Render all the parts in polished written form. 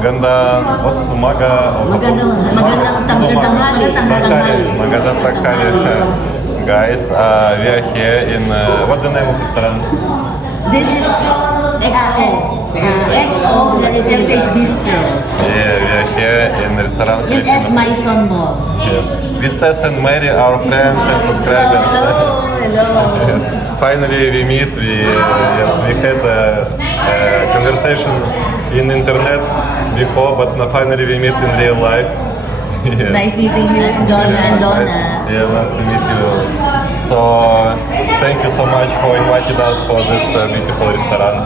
what's Magandang tanghali. Magandang tanghali. Guys, we are here in, what's the name of the restaurant? This is XO. XO Heritage Bistro. Yeah, we are here in the restaurant. In S. Maison Mall. Yes. With Tess and Mary, our friends and subscribers. Hello. Finally, we meet. We had a conversation in internet before, but now finally we meet in real life. Yes. Nice meeting you, Donna and Donna. Yeah, nice to meet you. So, thank you so much for inviting us for this beautiful restaurant.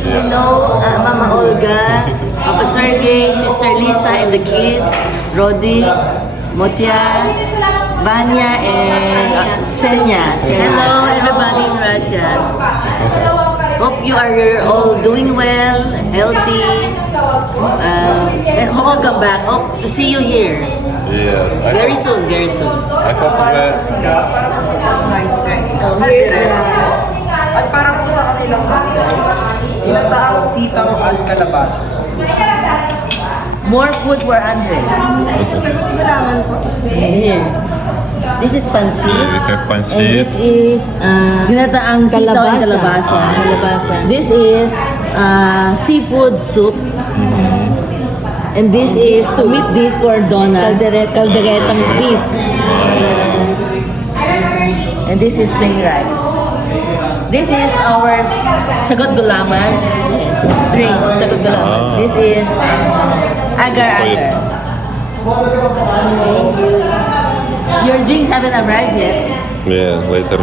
You know, Mama Olga, Papa Sergey, Sister Lisa, and the kids, Rodi, Motya, Vanya, and Senya. Hello, everybody in Russia. Hope you are all doing well, healthy, and welcome back. Hope to see you here Yes. very soon, very soon. I hope that Oh, here's the... At parang po sa kanilang kinataang sitaw at kalabasa. More food for Andre. Here. This is pancit. we have And pancit. this is ginataang sitaw and kalabasa. This is seafood soup. And this is to meet this for Donna. Calderetang beef. And this is plain rice. This is our sagot gulaman. Yes. Drink, sagot gulaman. This is agar-agar. Your drinks haven't arrived yet. Yeah, later.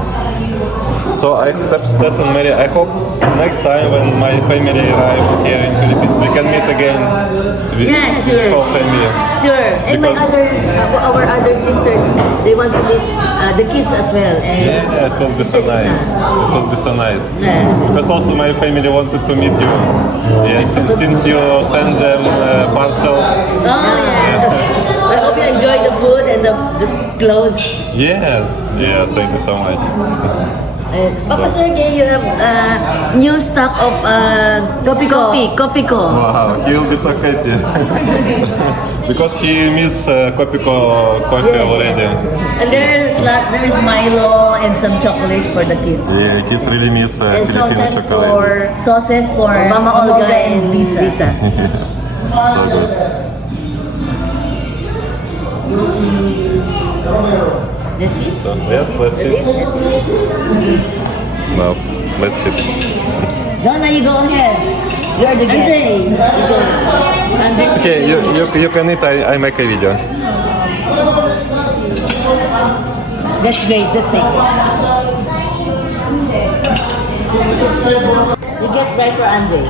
So I Tess and Mary, I hope next time when my family arrive here in Philippines, we can meet again with Yeah, this sure. whole family. Sure. And my Because- our other sisters, they want to meet the kids as well. And Yeah, it will be so Sister nice. Lisa. It will be so nice. Yeah. Because also my family wanted to meet you. Yes, since you send them parcels. Oh yeah. I hope you enjoy the food and the clothes. Yes, yeah, thank you so much. Papa Sergey, you have new stock of Kopiko. Wow, he will be so happy. Because he miss Kopiko coffee already. And there's Milo and some chocolates for the kids. Yeah, he's really miss And Filipino chocolate. sauces for Mama Olga and Lisa. So good. That's it? So, yes, let's see. That's it. Well, let's see. Donna, you go ahead. You're the guest. Andre, you go. Andre's Okay, you can eat, I make a video. That's great. That's it. You get rice for Andre.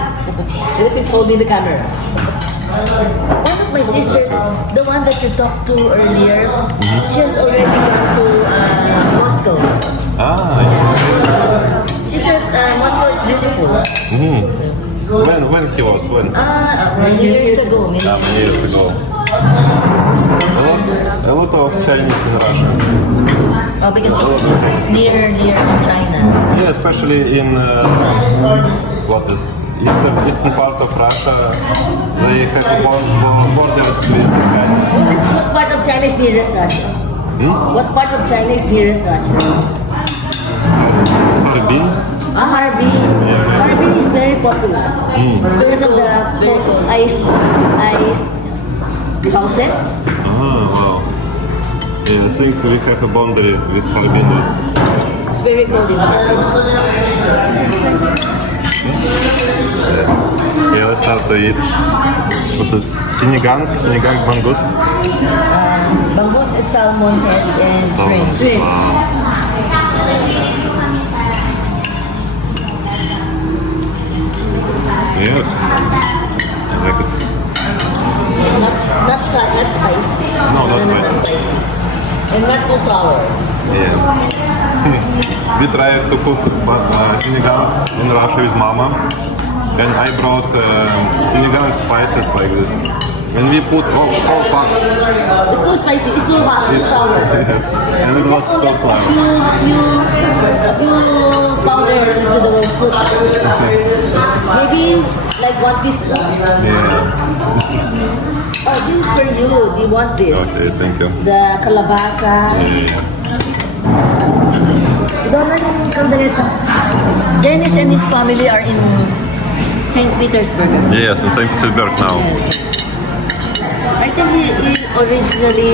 This is holding the camera. One of my sisters, the one that you talked to earlier, she has already gone to Moscow. Ah, She said Moscow is beautiful. when he was? When? Years ago. Many Many years ago. A lot of Chinese in Russia. Oh, because it's near China. Yeah, especially in what is eastern part of Russia. They have borders with China. What part of China is nearest Russia? What part of China is nearest Russia? Harbin. Harbin. Yeah. Harbin is very popular. It's because of the ice houses. Wow. Yeah, I think we have a boundary with Harbin. It's very cold in Harbin. Okay, let's start to eat. What is sinigang bangus? Bangus is salmon head and shrimp. Yeah. I like it. Not spicy. No, not spicy. And not too sour. Yeah. We tried to cook sinigang in Russia with mama, and I brought sinigang spices like this. When we put all part, It's too spicy. It's too hot. It's sour. and it was so sour. You powder into the soup. Maybe like 1 teaspoon. Yeah. Oh, this is for you. Do you want this? Okay, thank you. The kalabasa. Donna yung kaldereta. Dennis and his family are in St. Petersburg. Yes, in St. Petersburg now. Yes. I think he originally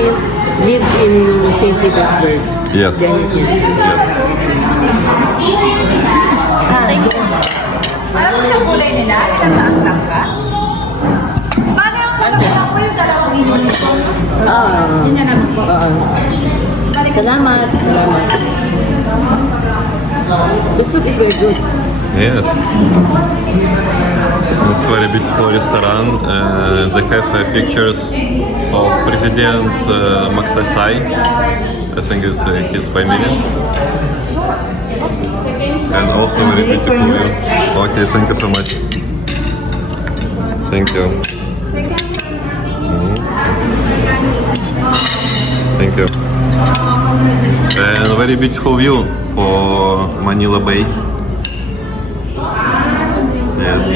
lived in St. Petersburg. Yes. Dennis, yes. Yes. Alam mo sa kulay nila, nagtaang lang ka? Paano yung kulay lang po yung dalawang uniform? Yun yan ano po. Salamat. Salamat. The soup is very good. Yes. It's very beautiful restaurant. They have pictures of President Maksasai. I think it's his family. And also very beautiful view. Okay, thank you so much. Thank you. Thank you. And very beautiful view for Manila Bay. Yes.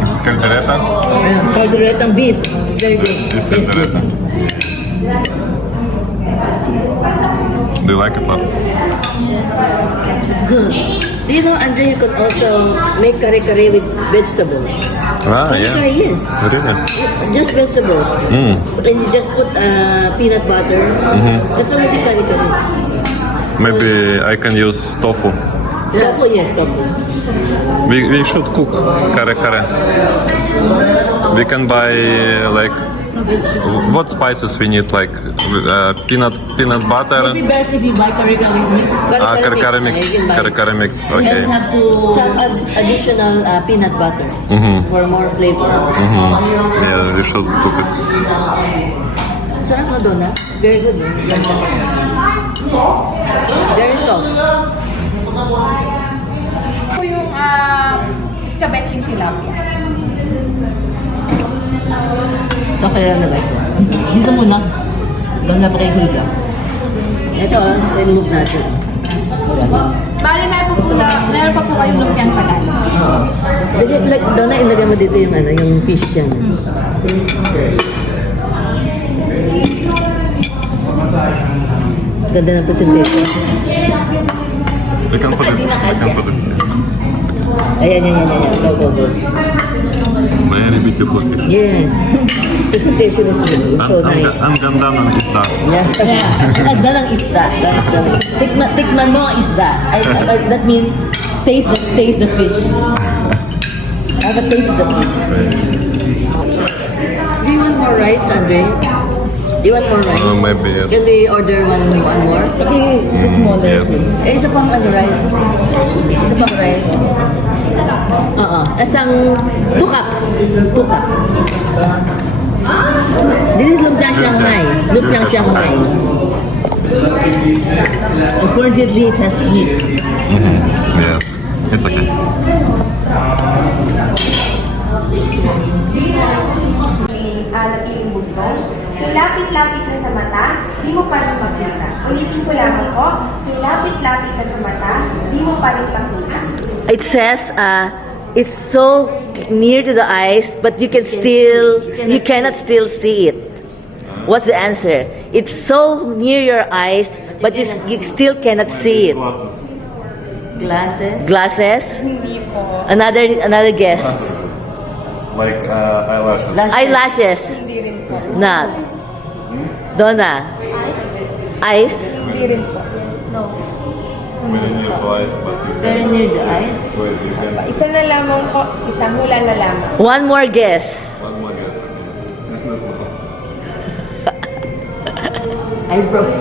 This is caldereta. Calderetang beef. It's very good. Beef Yes, good. caldereta. Do you like it, Pop? It's good. Do you know, Andre, you could also make kare-kare with vegetables. Ah, Kare-kare, yeah. yes. Really? Just vegetables. Mm. And you just put peanut butter. That's already kare-kare. Maybe I can use tofu. Tofu, yes, tofu. We should cook kare kare. We can buy like what spices we need, like peanut It'd butter. be best if you buy kare-kare mix. Kare kare mix. You can buy. Kare kare mix. And Okay. then have to some additional peanut butter for more flavor. Yeah, we should cook it. Sarap na doon, ha? Very good, no? Very soft. Ito yung escabeching tilapia. Kakaya na ba ito? Dito muna. Doon na pa kay Hulga. Ito, remove natin. Bali meron pa po kayong lumpiang tagal. Sige, like, doon na ilagay mo dito yung, yung fish yan. Ganda ng presentation. We can put it. We can put it. Ayan. Go. Very beautiful. Yes. Presentation is so nice. Ang ganda ng isda. Yeah. Ganda ng isda. Tikman mo ang isda. That means taste the fish. Have a taste of the fish. Do you want more rice, Andre? Do you want more rice? Maybe yes. Can we order one more? Okay, it's a smaller. Yes. Eh, isa pang rice. Isa pang rice. Isang 2 cups. 2 cups. This is lumpiang Shanghai. Lumpiang Shanghai. Unfortunately, it has meat. Yes. It's okay. Napiling bugtong. Kung lapit-lapit na sa mata, di mo pa rin makita. Ulitin ko lamang po, kung lapit-lapit na sa mata, di mo pa rin makita. It says, it's so near to the eyes, but you cannot still see it. What's the answer? It's so near your eyes, but you still cannot see it. Glasses? Glasses? Hindi po. Another guess. Like eyelashes. Eyelashes? Hindi rin po. Not. Donna? Eyes? Hindi rin po. No. Very near to eyes, but you Very near the eyes. wait, you can Isa na lamang po. Isang hula na lamang. One more guess. one more guess. Eyebrows.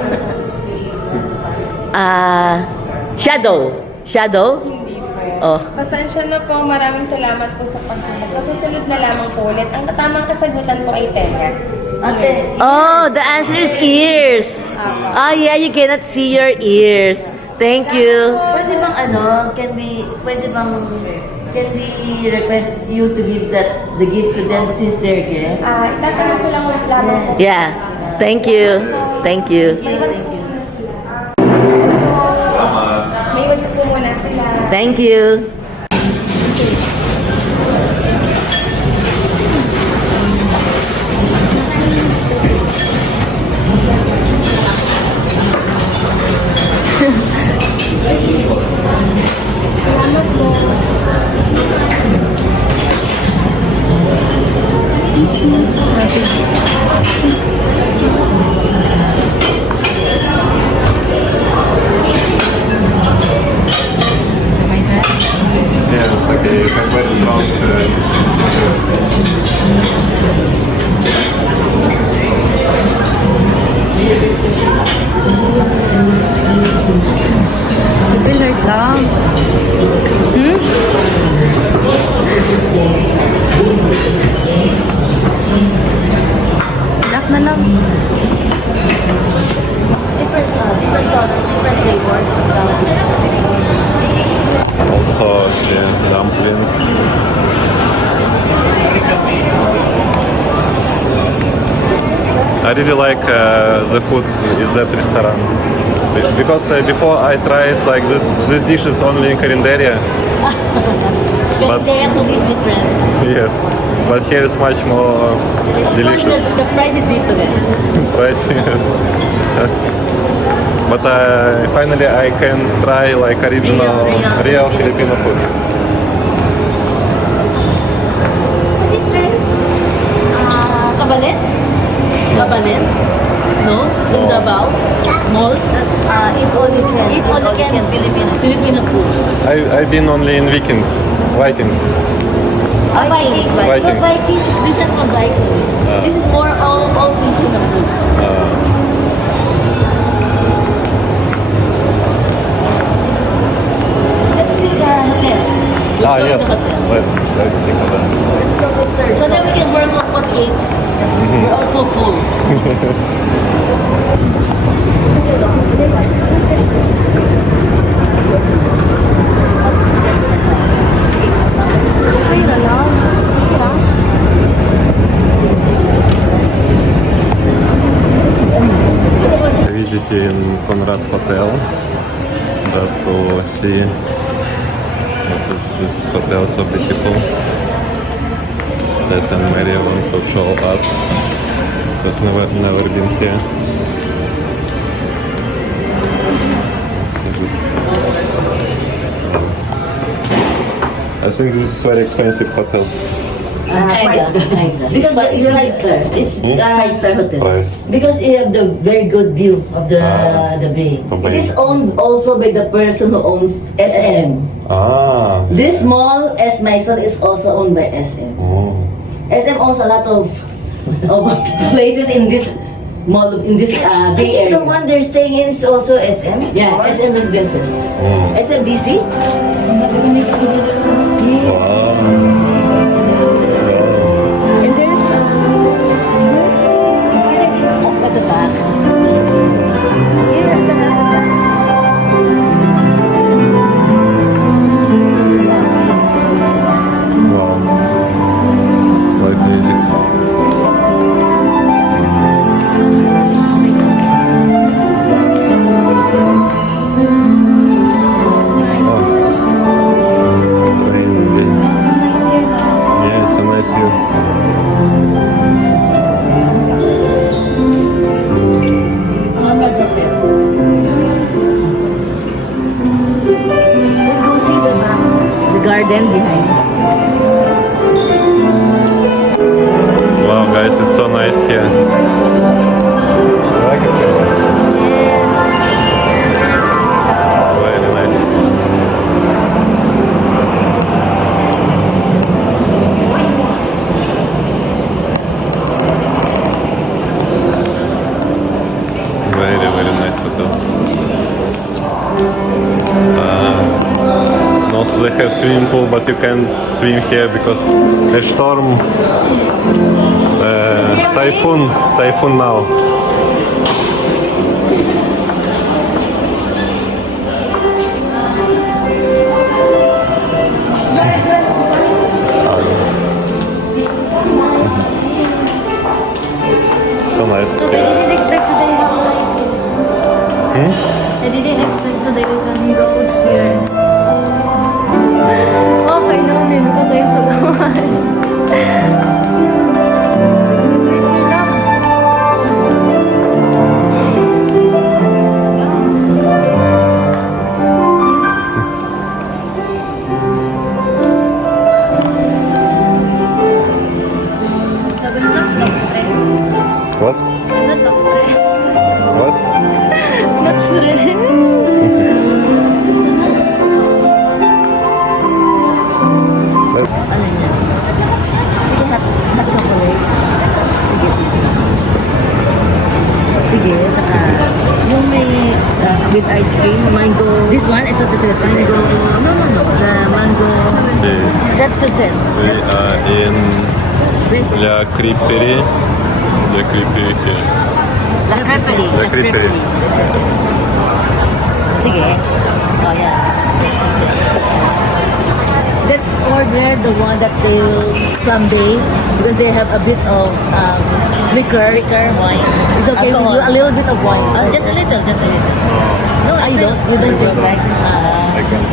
Shadow. Shadow? Hindi po. Oh. Pasensya na po. Maraming salamat po sa pagsunod. Sa susunod na lamang po ulit. Ang tamang kasagutan po ay tenga. Oh, the answer is ears. Oh yeah, you cannot see your ears. Thank you. Pwede bang can we request you to give the gift to them since they're guests? Itatanong ko lang lamang po. Yeah. Thank you. Thank you. May wag po muna sila. Thank you. Yeah, it's okay. You can very strong. Billiard lang. Lock na lang. Different colors, different flavors. Also, yeah, dumplings. I really like the food in that restaurant because before I tried like this dish is only in Carinderia. But- Their food is different. Yes, but here is much more delicious. The price is different. Right? Yes. But finally I can try like original real Filipino food. Kabalit? Kabalit? No? Yung Davao? Mall? That's eat all you can. Eat all you can Filipino food. I've been only in weekends, Vikings. Vikings. Vikings. But Vikings is different from Vikings. This is more all Filipino food. Let's see the hotel. We'll show you Yes. the hotel. Let's see for that. Let's go to third. So then we can work on what we ate. We're all too full. Visiting Conrad Hotel just to see what is this hotel so beautiful. Tess and Mary want to show us because never been here. I think this is very expensive hotel. Kinda. Because it's a 5-star. It's a 5-star hotel. Price. Because you have the very good view of the bay. the bay. It is owned also by the person who owns SM. Ah. This mall, S. Maison, is also owned by SM. Oh. SM owns a lot of places in this mall, in this bay area. The one they're staying in is also SM? Yeah, SM Residences. SMDC? Wow. And there's at the back. Here at the back. Wow. It's like music. Oh. It's very lovely. Yeah, it's a nice view. Let's go see the garden behind. Wow, guys, it's so nice here. I like it here. Very nice. Very nice hotel. And also they have swimming pool, but you can swim here because a storm Typhoon now. So nice to So they hear. didn't expect today how They didn't expect today we can go here. Okay lang din kasi yung sa gawan. Sabi mo, not stress. What? Not stress. What? Not stress. Ano niya? Sige, hot chocolate. Sige, sige. Sige, saka yung may with ice cream, mango. This one, ito. Mango. No. The mango. That's Susan. We are in La Creperie. La Creperie here. La Creperie. La Creperie. Sige. Oh, yeah. Let's order the one that they will flambe because they have a bit of liquor wine. It's okay with you, a little bit of wine. Just a little. No, you don't drink like. I can't.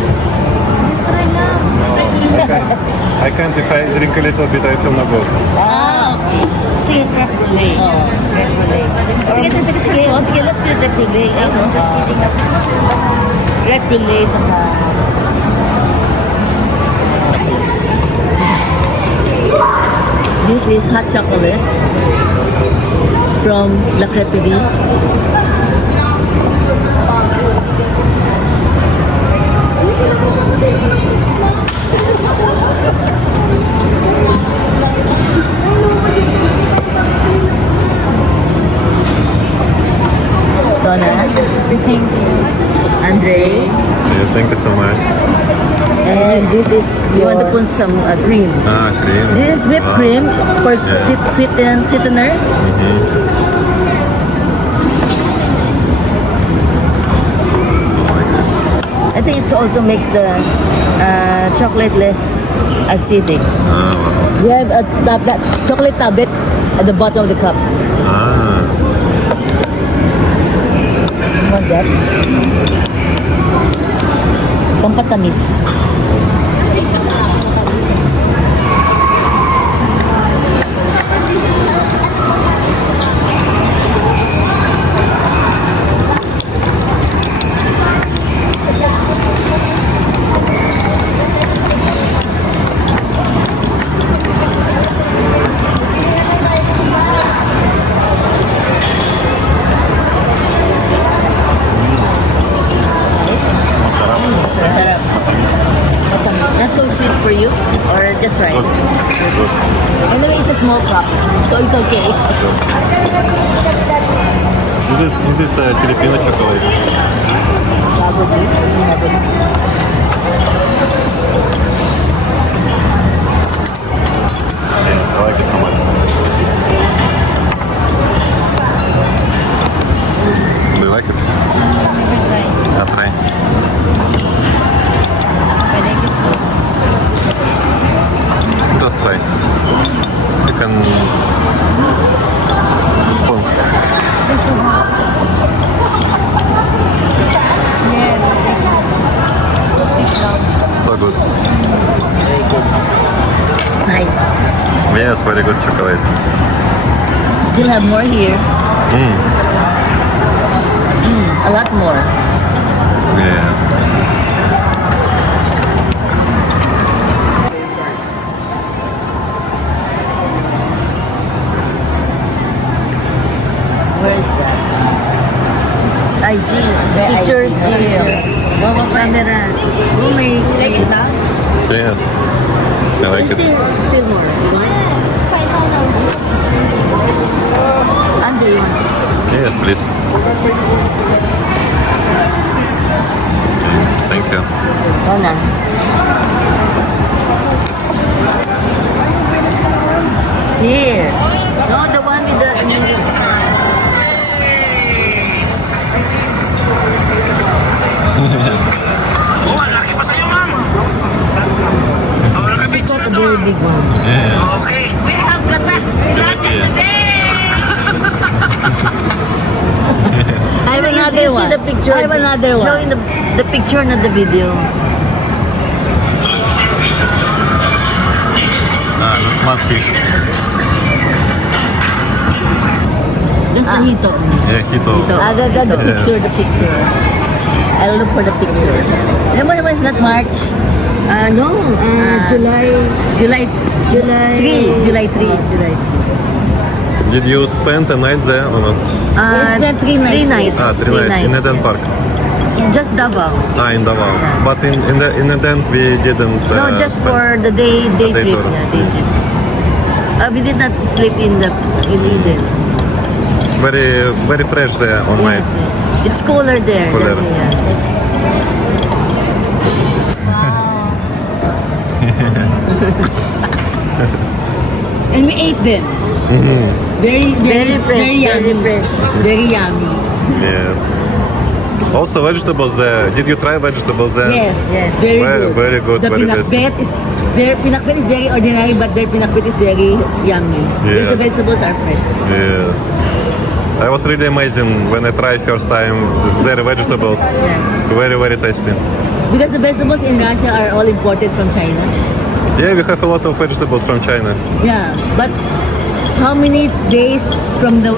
I can't. If I drink a little bit, I feel no good. Okay. Sige, creme brulee. Creme brulee. Sige. Let's get creme brulee. Creme brulee, saka... This is hot chocolate from La Creperie. Donna, thanks. Andre, Yes, thank you so much. and this is you want to put some cream. Cream. This is whipped cream for sweetener. Like this. I think it also makes the chocolate less acidic. Wow. We have a chocolate tablet at the bottom of the cup. You want that? Pampatamis. Sarap. Matamis. That's so sweet for you? Or just right? Good. Anyway, it's a small cup, so it's okay. Is it Filipino chocolate? Probably. Yes, I like it so much. Do you like it? I'll try. Just try. You can spoon. So good. Nice. Yes, very good chocolate. Still have more here. A lot more. Yes. Where is that? IG. Pictures here. Wawa camera. Oh, may Yes. I like it. Still more. You want? Andre, you want? Yes, please. Thank you. Donna. Here. No, the one picture. I have another one. Showing the picture, not the video. Ah, that's must That's the hito. Yeah, hito. The picture, the picture. I'll look for the picture. Remember naman, it's not March. No. July 3. Did you spend a night there or not? We spent 3 nights. Ah, 3 nights. In Eden Park. Just Davao. Ah, in Davao. But in Eden we didn't. No, just for the day day trip. tour. Yeah, day trip. We did not sleep in Eden. Very, very fresh there on night. Yes, it's cooler there. Cooler. Than here. And we ate them. Very fresh. Very yummy. Very yummy. Yes. Also vegetables there. Did you try vegetables there? Yes. Very good. Very good. The Very tasty. pinakbet is very ordinary, but their pinakbet is very yummy. Yes. The vegetables are fresh. Yes. I was really amazing when I tried first time their vegetables. Yes. It's very, very tasty. Because the vegetables in Russia are all imported from China. Yeah, we have a lot of vegetables from China. Yeah, but how many days from the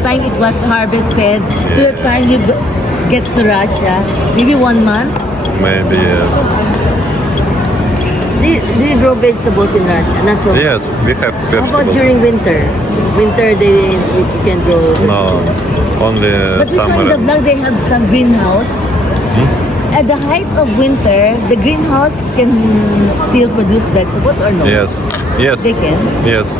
time it was harvested to the time it gets to Russia? Maybe 1 month. Maybe, yes. Do you grow vegetables in Russia? Not so. Yes, we have How vegetables. about during winter? Winter you can grow. No, only But this one, summer. the vlog, they have some greenhouse. At the height of winter, the greenhouse can still produce vegetables or no? Yes, yes. They can? Yes,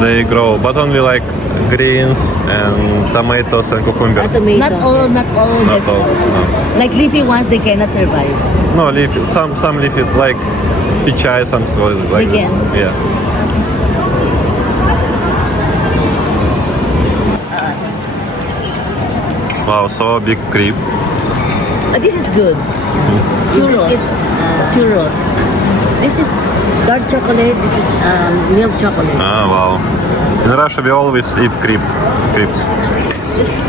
they grow, but only like greens and tomatoes and cucumbers. Not all Not all, vegetables. no. Like leafy ones, they cannot survive. No, leafy. Some leafy like pichai, something like They this. can. Yeah. Wow, so big creep. This is good. Churros. Churros. This is dark chocolate. This is milk chocolate. Ah, wow. In Russia, we always eat crepes.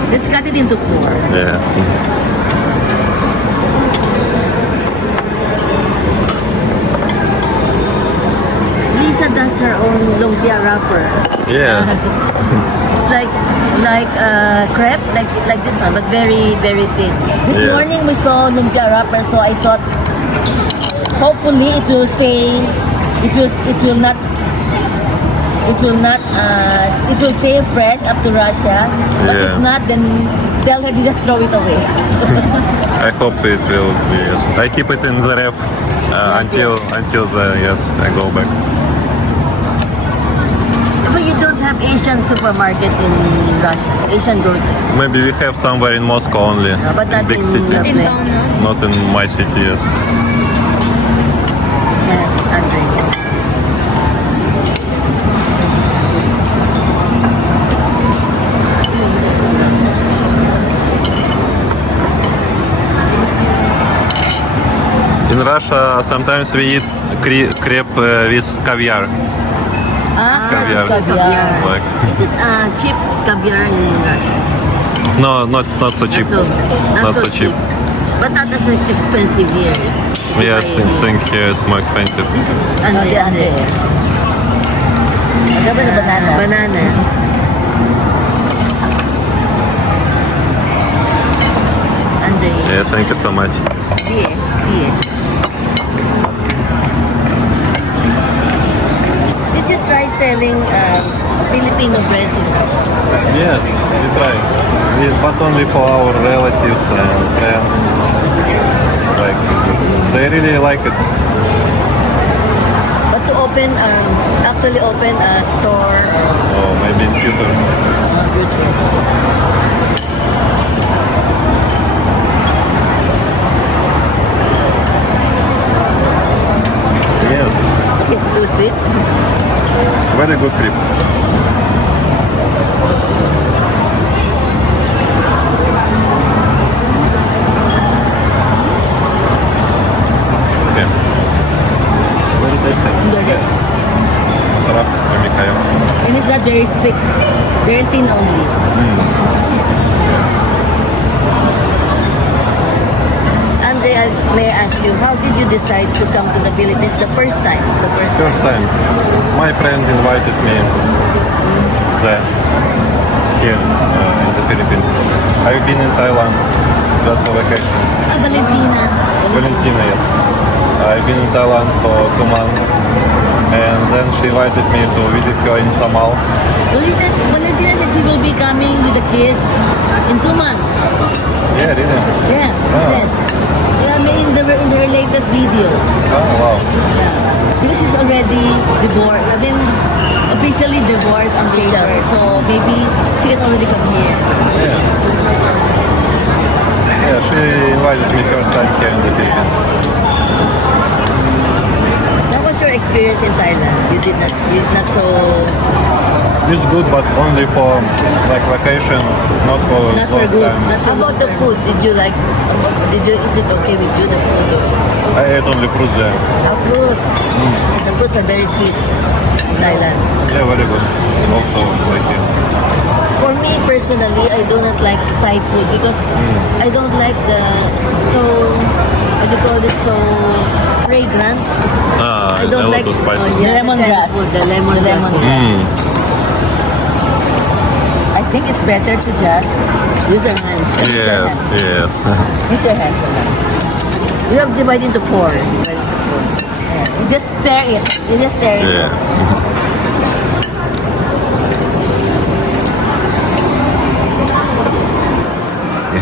Let's cut it into 4. Yeah. Lisa does her own lumpia wrapper. Yeah. It's like crepe, like this one, but very thin. This Yeah. morning we saw lumpia wrapper, so I thought hopefully it will stay. It will stay fresh up to Russia. But if Yeah. not, then tell her to just throw it away. I hope it will be. Yes. I keep it in the ref until I go back. But you don't have Asian supermarket in Russia, Asian grocery. Maybe we have somewhere in Moscow only, But not big in city. your place. Not in my city. Yes. Yes, Andre. In Russia, sometimes we eat crepe with caviar. Caviar. Like, Is it cheap caviar in Russia? no, not so cheap. Not so cheap. But not as expensive here. Yes, I think here is more expensive. This is Andre. Banana. Andre. Yes, thank you so much. Here. Did you try selling Filipino breads in Russia? Yes, we try. But only for our relatives and friends. Like, they really like it. But to actually open a store Oh, maybe in future. Yes, It's too sweet. very good trip. Okay. Very tasty. Sarap, kami kayo. And it's not very thick. Very thin only. may I ask you, how did you decide to come to the Philippines the first time? First time, my friend invited me there, here in the Philippines. I've been in Thailand just for vacation. Valentina. Valentina, yes. I've been in Thailand for 2 months, and then she invited me to visit her in Samal. Valentina says she will be coming with the kids in 2 months. Yeah, really? Yeah, she Oh. said. Yeah, I mean, in her latest video. Oh, wow. Yeah. Because she's already divorced. I mean, officially divorced on paper. So maybe she can already come here. Yeah. Yeah, she invited me first time here in the Philippines. What was your experience in Thailand? You did not so It's good, but only for like vacation, not for not for long good. time. Not How about the food? Did you like? Is it okay with you the food? I ate only fruit there. Fruits. The fruits are very sweet in Thailand. Yeah, very good. Also like here. For me personally, I do not like Thai food because I don't like the so what do you call it, so fragrant. I don't like spices. the lemongrass food, the lemongrass. I think it's better to just use your hands. Yes, yes. Use your hands. You have divided into 4. Yeah. You just tear it. You just tear it. Yeah.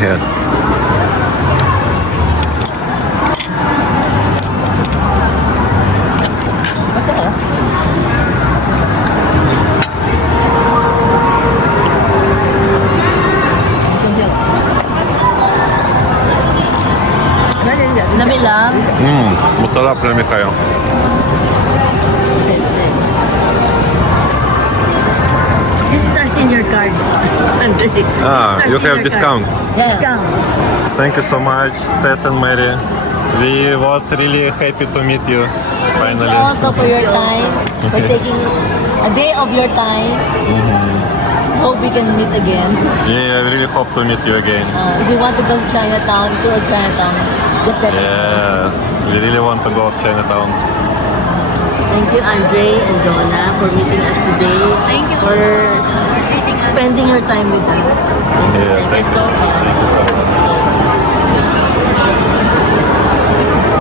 Yes. Dami lang. Masarap prямо kayo. This is our senior card. Ah, you have discount. Yeah. Discount. Thank you so much, Tess and Mary. We was really happy to meet you finally. Also for your time, for taking a day of your time. Hope we can meet again. Yeah, I really hope to meet you again. If you want to go to Chinatown, tour Chinatown, just let us know. Yes, we really want to go to Chinatown. Thank you, Andre and Donna, for meeting us today. Thank you. For spending your time with us. Yeah, Thank you so much. Thank you so much.